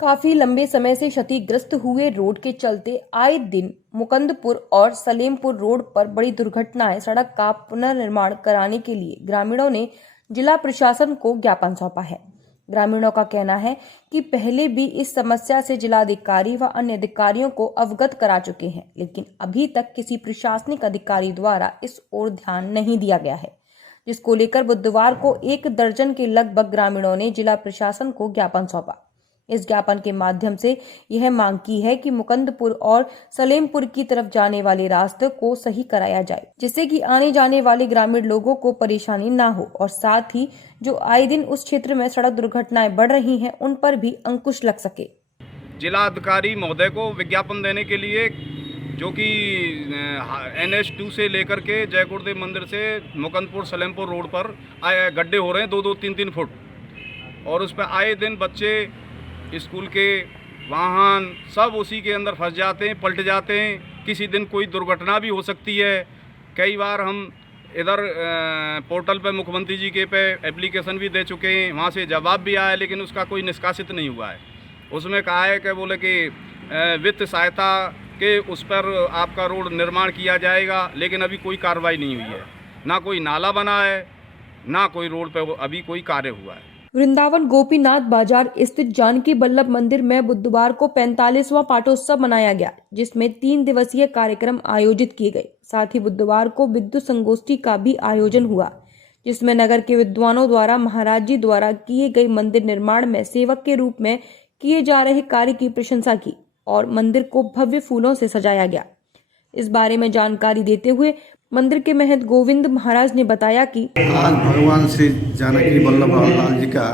काफी लंबे समय से क्षतिग्रस्त हुए रोड के चलते आए दिन मुकंदपुर और सलेमपुर रोड पर बड़ी दुर्घटनाएं। सड़क का पुनर्निर्माण कराने के लिए ग्रामीणों ने जिला प्रशासन को ज्ञापन सौंपा है। ग्रामीणों का कहना है कि पहले भी इस समस्या से जिलाधिकारी व अन्य अधिकारियों को अवगत करा चुके हैं, लेकिन अभी तक किसी प्रशासनिक अधिकारी द्वारा इस ओर ध्यान नहीं दिया गया है, जिसको लेकर बुधवार को 1 दर्जन के लगभग ग्रामीणों ने जिला प्रशासन को ज्ञापन सौंपा। इस ज्ञापन के माध्यम से यह मांग की है कि मुकंदपुर और सलेमपुर की तरफ जाने वाले रास्ते को सही कराया जाए, जिससे कि आने जाने वाले ग्रामीण लोगों को परेशानी ना हो और साथ ही जो आए दिन उस क्षेत्र में सड़क दुर्घटनाएं बढ़ रही हैं उन पर भी अंकुश लग सके। जिला अधिकारी महोदय को विज्ञापन देने के लिए, जो कि NH 2 से लेकर के जय गुरुदेव मंदिर से मुकंदपुर सलेमपुर रोड पर गड्ढे हो रहे हैं 2-2, 3-3 फुट, और उस पर आए दिन बच्चे स्कूल के वाहन सब उसी के अंदर फंस जाते हैं, पलट जाते हैं। किसी दिन कोई दुर्घटना भी हो सकती है। कई बार हम इधर पोर्टल पे मुख्यमंत्री जी के पे एप्लीकेशन भी दे चुके हैं, वहाँ से जवाब भी आया, लेकिन उसका कोई निष्कासित नहीं हुआ है। उसमें कहा है कि बोले कि वित्त सहायता के उस पर आपका रोड निर्माण किया जाएगा, लेकिन अभी कोई कार्रवाई नहीं हुई है। ना कोई नाला बना है, ना कोई रोड पे अभी कोई कार्य हुआ है। वृंदावन गोपीनाथ बाजार स्थित जानकी बल्लभ मंदिर में बुधवार को 45वां पाठोत्सव मनाया गया, जिसमें 3 दिवसीय कार्यक्रम आयोजित किए गए। साथ ही बुधवार को विद्युत संगोष्ठी का भी आयोजन हुआ, जिसमें नगर के विद्वानों द्वारा महाराज जी द्वारा किए गए मंदिर निर्माण में सेवक के रूप में किए जा रहे कार्य की प्रशंसा की और मंदिर को भव्य फूलों से सजाया गया। इस बारे में जानकारी देते हुए मंदिर के महंत गोविंद महाराज ने बताया कि आज भगवान श्री जानकी वल्लभ लाल जी का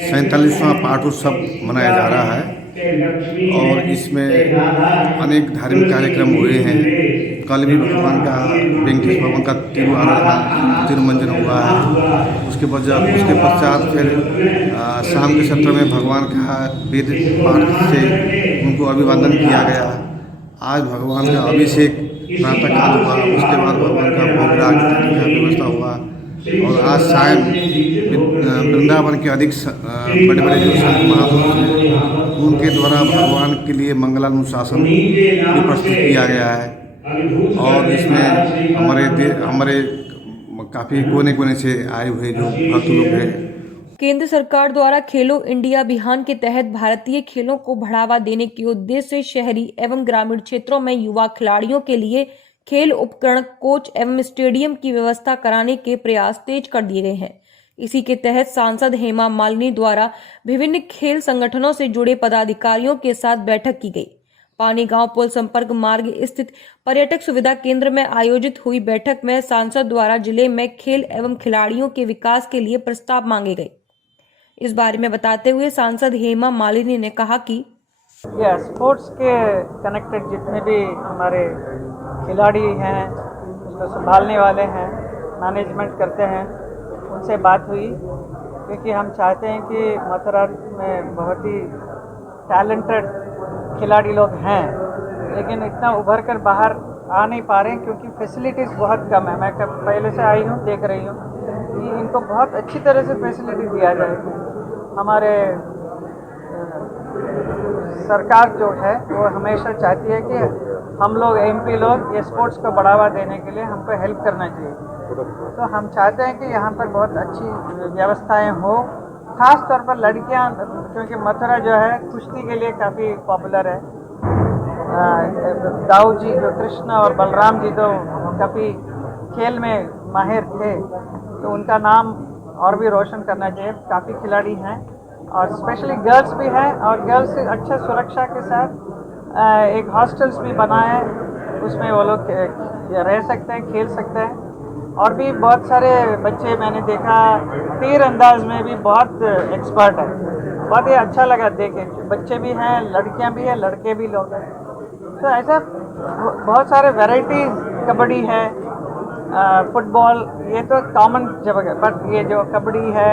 47वां पाठोत्सव मनाया जा रहा है और इसमें अनेक धार्मिक कार्यक्रम हुए हैं। कल भी भगवान का वेंकटेश भगवान का तिरुमंजन हुआ है। उसके पश्चात फिर शाम के सत्र में भगवान का वेद पाठ से उनको अभिवादन किया गया। आज भगवान का अभिषेक प्रातः काल हुआ, उसके बाद भगवान का भोग राग का व्यवस्था हुआ और आज शाम वृंदावन के अधिक बड़े बड़े जो संत महापुरुष हैं उनके द्वारा भगवान के लिए मंगलानुशासन भी प्रस्तुत किया गया है और इसमें हमारे काफ़ी कोने कोने से आए हुए जो भक्त लोग हैं। केंद्र सरकार द्वारा खेलो इंडिया अभियान के तहत भारतीय खेलों को बढ़ावा देने के उद्देश्य से शहरी एवं ग्रामीण क्षेत्रों में युवा खिलाड़ियों के लिए खेल उपकरण, कोच एवं स्टेडियम की व्यवस्था कराने के प्रयास तेज कर दिए गए हैं। इसी के तहत सांसद हेमा मालिनी द्वारा विभिन्न खेल संगठनों से जुड़े पदाधिकारियों के साथ बैठक की गई। पानी गांव पुल संपर्क मार्ग स्थित पर्यटक सुविधा केंद्र में आयोजित हुई बैठक में सांसद द्वारा जिले में खेल एवं खिलाड़ियों के विकास के लिए प्रस्ताव मांगे गए। इस बारे में बताते हुए सांसद हेमा मालिनी ने कहा कि स्पोर्ट्स के कनेक्टेड जितने भी हमारे खिलाड़ी हैं, उसको संभालने वाले हैं, मैनेजमेंट करते हैं, उनसे बात हुई क्योंकि हम चाहते हैं कि मथुरा में बहुत ही टैलेंटेड खिलाड़ी लोग हैं, लेकिन इतना उभर कर बाहर आ नहीं पा रहे हैं क्योंकि फैसिलिटीज़ बहुत कम है। मैं पहले से आई हूँ, देख रही हूँ कि इनको बहुत अच्छी तरह से फैसिलिटी दिया जाए। हमारे सरकार जो है वो हमेशा चाहती है कि हम लोग MP लोग ये स्पोर्ट्स को बढ़ावा देने के लिए हमको हेल्प करना चाहिए। तो हम चाहते हैं कि यहाँ पर बहुत अच्छी व्यवस्थाएं हो, खास तौर पर लड़कियाँ, क्योंकि मथुरा जो है कुश्ती के लिए काफ़ी पॉपुलर है। दाऊ जी जो कृष्ण और बलराम जी तो काफ़ी खेल में माहिर थे, तो उनका नाम और भी रोशन करना चाहिए। काफ़ी खिलाड़ी हैं और स्पेशली गर्ल्स भी हैं और गर्ल्स अच्छे सुरक्षा के साथ एक हॉस्टल्स भी बना है, उसमें वो लोग रह सकते हैं, खेल सकते हैं। और भी बहुत सारे बच्चे मैंने देखा तीर अंदाज में भी बहुत एक्सपर्ट है। बहुत ही अच्छा लगा देखे, बच्चे भी हैं, लड़कियां भी हैं, लड़के भी लोग हैं। तो ऐसा बहुत सारे वैरायटीज़, कबड्डी है, फुटबॉल, ये तो कॉमन जगह, बट ये जो कबड्डी है,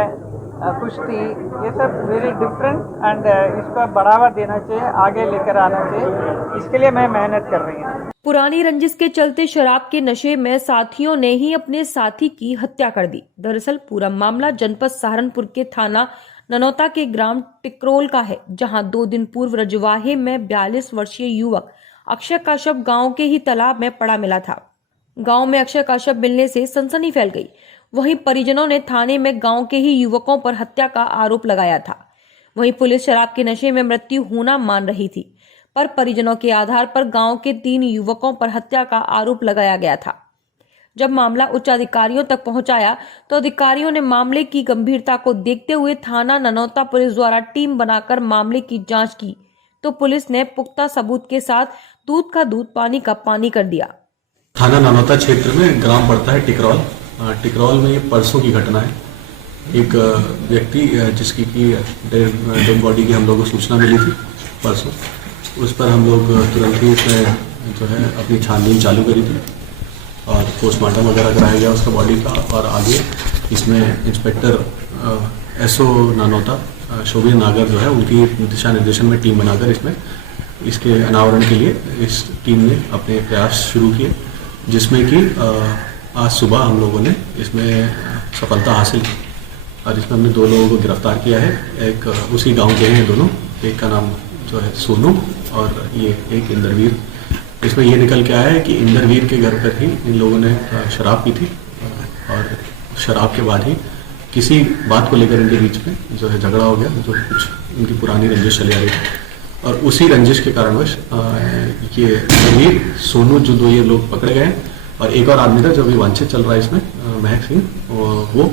कुश्ती, ये सब वेरी डिफरेंट एंड इसको बढ़ावा देना चाहिए, आगे लेकर आना चाहिए। इसके लिए मैं मेहनत कर रही हूँ। पुरानी रंजिश के चलते शराब के नशे में साथियों ने ही अपने साथी की हत्या कर दी। दरअसल पूरा मामला जनपद सहारनपुर के थाना ननौता के ग्राम टिकरोल का है, जहां 2 दिन पूर्व रजवाहे में 42 वर्षीय युवक अक्षय का शव गांव के ही तालाब में पड़ा मिला था। गांव में अक्षय का शव मिलने से सनसनी फैल गई। वहीं परिजनों ने थाने में गांव के ही युवकों पर हत्या का आरोप लगाया था। वहीं पुलिस शराब के नशे में मृत्यु होना मान रही थी, पर परिजनों के आधार पर गांव के 3 युवकों पर हत्या का आरोप लगाया गया था। जब मामला उच्च अधिकारियों तक पहुंचाया तो अधिकारियों ने मामले की गंभीरता को देखते हुए थाना ननौता पुलिस द्वारा टीम बनाकर मामले की जांच की, तो पुलिस ने पुख्ता सबूत के साथ दूध का दूध पानी का पानी कर दिया। थाना ननौता क्षेत्र में ग्राम पड़ता है टिकरौल। टिकरौल में ये परसों की घटना है। एक व्यक्ति जिसकी की डेड बॉडी की हम लोगों को सूचना मिली थी परसों, उस पर हम लोग तुरंत ही इसमें जो है अपनी छानबीन चालू करी थी और पोस्टमार्टम वगैरह कराया गया उसका बॉडी का। और आगे इसमें इंस्पेक्टर एसओ ननौता शोभित नागर जो है उनकी दिशा निर्देशन में टीम बनाकर इसके अनावरण के लिए इस टीम ने अपने प्रयास शुरू किए, जिसमें कि आज सुबह हम लोगों ने इसमें सफलता हासिल की और इसमें हमने 2 लोगों को गिरफ्तार किया है। एक उसी गांव के हैं दोनों, एक का नाम जो है सोनू और ये एक इंद्रवीर। इसमें ये निकल के आया है कि इंद्रवीर के घर पर ही इन लोगों ने शराब पी थी और शराब के बाद ही किसी बात को लेकर इनके बीच में जो है झगड़ा हो गया, जो कुछ इनकी पुरानी रंजिश चली आ रही थी और उसी रंजिश के कारणवश ये इंद्रवीर, सोनू जो 2 ये लोग पकड़े गए और एक और आदमी था जो अभी वांछित चल रहा है इसमें, महक सिंह, वो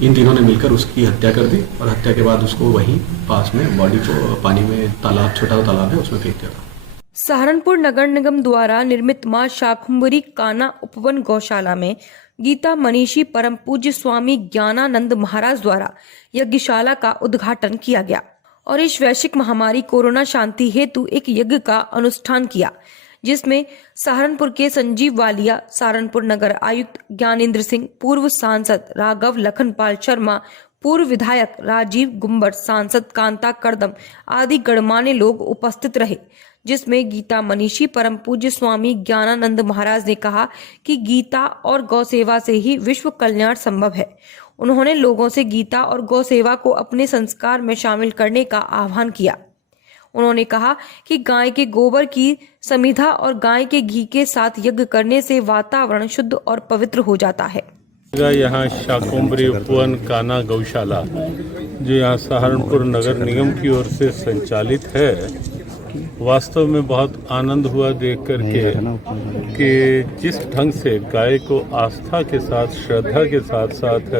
इन तीनों ने मिलकर उसकी हत्या कर दी और हत्या के बाद उसको वहीं पास में बॉडी को पानी में तालाब, छोटा तालाब है, उसमें फेंक दिया था। सहारनपुर नगर निगम द्वारा निर्मित मां शाकुंभरी काना उपवन गौशाला में गीता मनीषी परम पूज्य स्वामी ज्ञानानंद महाराज द्वारा यज्ञशाला का उद्घाटन किया गया और इस वैश्विक महामारी कोरोना शांति हेतु एक यज्ञ का अनुष्ठान किया, जिसमें सहारनपुर के संजीव वालिया, सहारनपुर नगर आयुक्त ज्ञानेंद्र सिंह, पूर्व सांसद राघव लखनपाल शर्मा, पूर्व विधायक राजीव गुम्बर, सांसद कांता करदम आदि गणमान्य लोग उपस्थित रहे, जिसमें गीता मनीषी परम पूज्य स्वामी ज्ञानानंद महाराज ने कहा कि गीता और गौ सेवा से ही विश्व कल्याण संभव है। उन्होंने लोगों से गीता और गौ सेवा को अपने संस्कार में शामिल करने का आह्वान किया। उन्होंने कहा कि गाय के गोबर की समिधा और गाय के घी के साथ यज्ञ करने से वातावरण शुद्ध और पवित्र हो जाता है। यहाँ शाकुंभरी उपवन काना गौशाला जो यहाँ सहारनपुर नगर निगम की ओर से संचालित है, वास्तव में बहुत आनंद हुआ देख करके कि जिस ढंग से गाय को आस्था के साथ, श्रद्धा के साथ साथ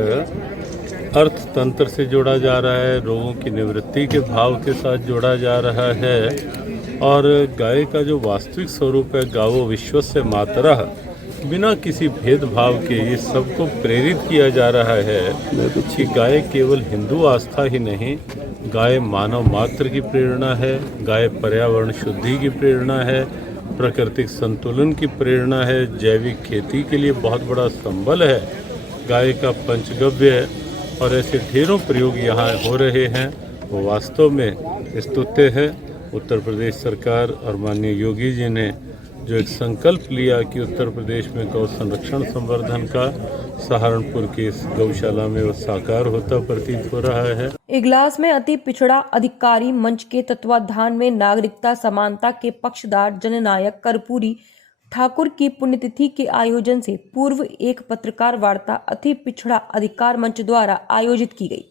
अर्थतंत्र से जोड़ा जा रहा है, रोगों की निवृत्ति के भाव के साथ जोड़ा जा रहा है और गाय का जो वास्तविक स्वरूप है, गावो विश्वस्य मातरः, बिना किसी भेदभाव के ये सबको प्रेरित किया जा रहा है कि गाय केवल हिंदू आस्था ही नहीं, गाय मानव मात्र की प्रेरणा है, गाय पर्यावरण शुद्धि की प्रेरणा है, प्राकृतिक संतुलन की प्रेरणा है, जैविक खेती के लिए बहुत बड़ा संबल है, गाय का पंचगव्य है और ऐसे ढेरों प्रयोग यहाँ हो रहे हैं। वो वास्तव में स्तुत्य है। उत्तर प्रदेश सरकार और माननीय योगी जी ने जो एक संकल्प लिया कि उत्तर प्रदेश में गौ संरक्षण संवर्धन का, सहारनपुर की इस गौशाला में वो साकार होता प्रतीत हो रहा है। इगलास में अति पिछड़ा अधिकारी मंच के तत्वाधान में नागरिकता समानता के पक्षधार जननायक कर्पूरी ठाकुर की पुण्यतिथि के आयोजन से पूर्व एक पत्रकार वार्ता अति पिछड़ा अधिकार मंच द्वारा आयोजित की गई।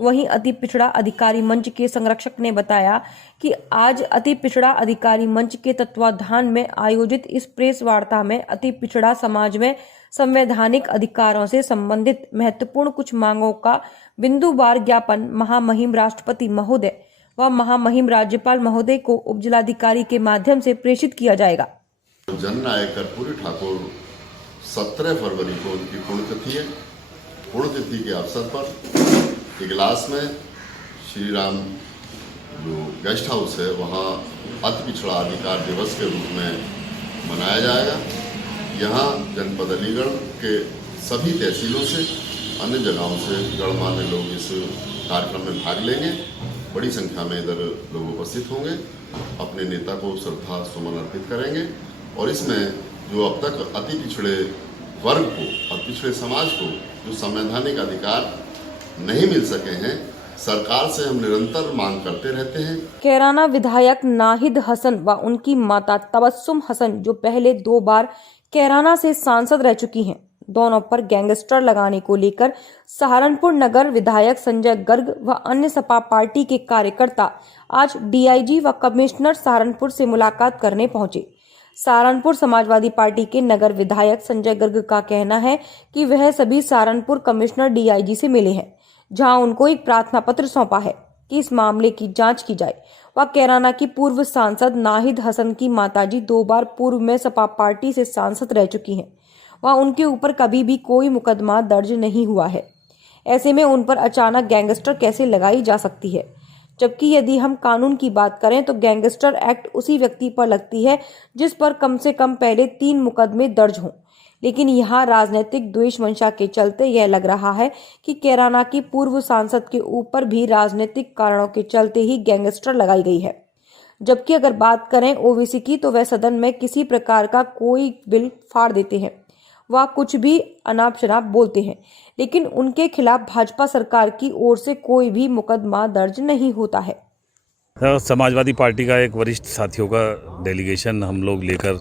वहीं अति पिछड़ा अधिकारी मंच के संरक्षक ने बताया कि आज अति पिछड़ा अधिकारी मंच के तत्वाधान में आयोजित इस प्रेस वार्ता में अति पिछड़ा समाज में संवैधानिक अधिकारों से संबंधित महत्वपूर्ण कुछ मांगों का बिंदुवार ज्ञापन महामहिम राष्ट्रपति महोदय व महामहिम राज्यपाल महोदय को उपजिलाधिकारी के माध्यम से प्रेषित किया जाएगा। जननायक कर्पूरी ठाकुर 17 फरवरी को उनकी पुण्यतिथि है। पुण्यतिथि के अवसर पर इगलास में श्री राम जो गेस्ट हाउस है वहाँ अति पिछड़ा अधिकार दिवस के रूप में मनाया जाएगा। यहाँ जनपद अलीगढ़ के सभी तहसीलों से, अन्य जगहों से गणमान्य लोग इस कार्यक्रम में भाग लेंगे। बड़ी संख्या में इधर लोग उपस्थित होंगे, अपने नेता को श्रद्धा सुमन अर्पित करेंगे और इसमें जो अब तक अति पिछड़े वर्ग को, अति पिछड़े समाज को जो संवैधानिक अधिकार नहीं मिल सके हैं, सरकार से हम निरंतर मांग करते रहते हैं। कैराना विधायक नाहिद हसन व उनकी माता तबस्सुम हसन जो पहले 2 बार कैराना से सांसद रह चुकी हैं, दोनों पर गैंगस्टर लगाने को लेकर सहारनपुर नगर विधायक संजय गर्ग व अन्य सपा पार्टी के कार्यकर्ता आज डीआईजी व कमिश्नर सहारनपुर से मुलाकात करने पहुंचे। सहारनपुर समाजवादी पार्टी के नगर विधायक संजय गर्ग का कहना है कि वह सभी सहारनपुर कमिश्नर डीआईजी से मिले हैं, जहां उनको एक प्रार्थना पत्र सौंपा है कि इस मामले की जांच की जाए। वह कैराना की पूर्व सांसद नाहिद हसन की माताजी 2 बार पूर्व में सपा पार्टी से सांसद रह चुकी हैं। वह उनके ऊपर कभी भी कोई मुकदमा दर्ज नहीं हुआ है। ऐसे में उन पर अचानक गैंगस्टर कैसे लगाई जा सकती है, जबकि यदि हम कानून की बात करें तो गैंगस्टर एक्ट उसी व्यक्ति पर लगती है जिस पर कम से कम पहले 3 मुकदमे दर्ज हों। लेकिन यहाँ राजनीतिक द्वेष मंशा के चलते यह लग रहा है कि कैराना की पूर्व सांसद के ऊपर भी राजनीतिक कारणों के चलते ही गैंगस्टर लगाई गई है। जबकि अगर बात करें ओवीसी की तो वह सदन में किसी प्रकार का कोई बिल फाड़ देते हैं, वह कुछ भी अनाप शनाप बोलते हैं, लेकिन उनके खिलाफ भाजपा सरकार की ओर से कोई भी मुकदमा दर्ज नहीं होता है। समाजवादी पार्टी का एक वरिष्ठ साथियों का डेलीगेशन हम लोग लेकर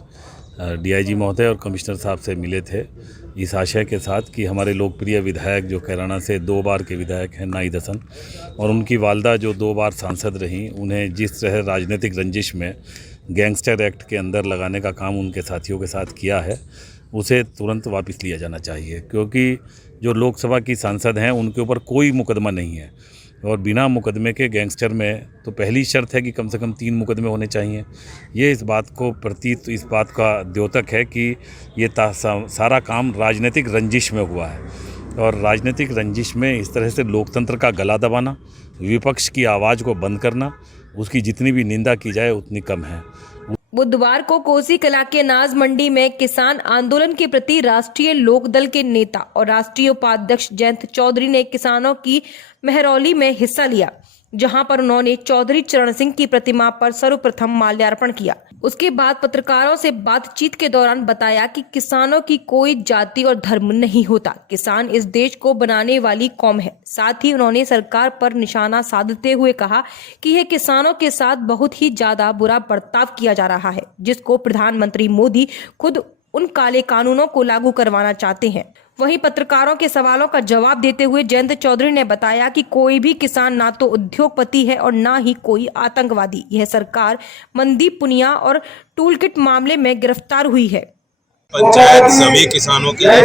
डीआईजी महोदय और कमिश्नर साहब से मिले थे इस आशय के साथ कि हमारे लोकप्रिय विधायक जो कैराना से 2 बार के विधायक हैं नाहिद हसन और उनकी वालदा जो 2 बार सांसद रहीं, उन्हें जिस तरह राजनीतिक रंजिश में गैंगस्टर एक्ट के अंदर लगाने का काम उनके साथियों के साथ किया है, उसे तुरंत वापस लिया जाना चाहिए, क्योंकि जो लोकसभा की सांसद हैं उनके ऊपर कोई मुकदमा नहीं है और बिना मुकदमे के गैंगस्टर में तो पहली शर्त है कि कम से कम 3 मुकदमे होने चाहिए। ये इस बात का द्योतक है कि ये सारा काम राजनीतिक रंजिश में हुआ है और राजनीतिक रंजिश में इस तरह से लोकतंत्र का गला दबाना, विपक्ष की आवाज़ को बंद करना, उसकी जितनी भी निंदा की जाए उतनी कम है। बुधवार को कोसी कला के अनाज मंडी में किसान आंदोलन के प्रति राष्ट्रीय लोकदल के नेता और राष्ट्रीय उपाध्यक्ष जयंत चौधरी ने किसानों की मेहरौली में हिस्सा लिया, जहां पर उन्होंने चौधरी चरण सिंह की प्रतिमा पर सर्वप्रथम माल्यार्पण किया। उसके बाद पत्रकारों से बातचीत के दौरान बताया कि किसानों की कोई जाति और धर्म नहीं होता, किसान इस देश को बनाने वाली कौम है। साथ ही उन्होंने सरकार पर निशाना साधते हुए कहा कि यह किसानों के साथ बहुत ही ज्यादा बुरा बर्ताव किया जा रहा है, जिसको प्रधानमंत्री मोदी खुद उन काले कानूनों को लागू करवाना चाहते हैं। वहीं पत्रकारों के सवालों का जवाब देते हुए जयंत चौधरी ने बताया कि कोई भी किसान ना तो उद्योगपति है और ना ही कोई आतंकवादी। यह सरकार मनदीप पुनिया और टूलकिट मामले में गिरफ्तार हुई है। पंचायत सभी किसानों की है।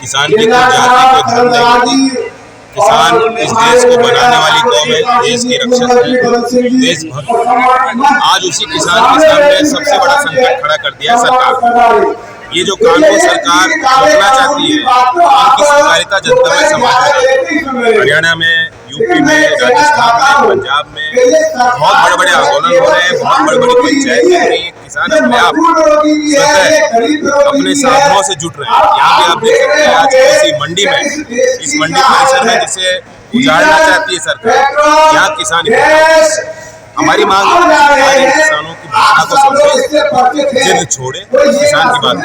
किसान की कोई जाति कोई धर्म नहीं होती। किसान इस देश को बनाने वाली कौम है, देश की रक्षक है, देशभक्त। आज उसी किसान के सामने सबसे बड़ा संकट खड़ा कर दिया सरकार। ये जो कानून सरकार रोकना चाहती है, किसान की सहकारिता जनता समाज में, हरियाणा में, यूपी में, राजस्थान में, पंजाब में बहुत बड़े आंदोलन हो रहे हैं, बहुत बड़ी पंचायत हो रही है। किसान अपने आप अपने साधनों से जुट रहे हैं। यहाँ भी आप देख सकते हैं आज इसी मंडी में, इस मंडी परिसर में जिसे उजाड़ना चाहती है सरकार, यहाँ किसान हमारी मांग है किसानों की भावना को समझे, जिद छोड़े, किसान की बात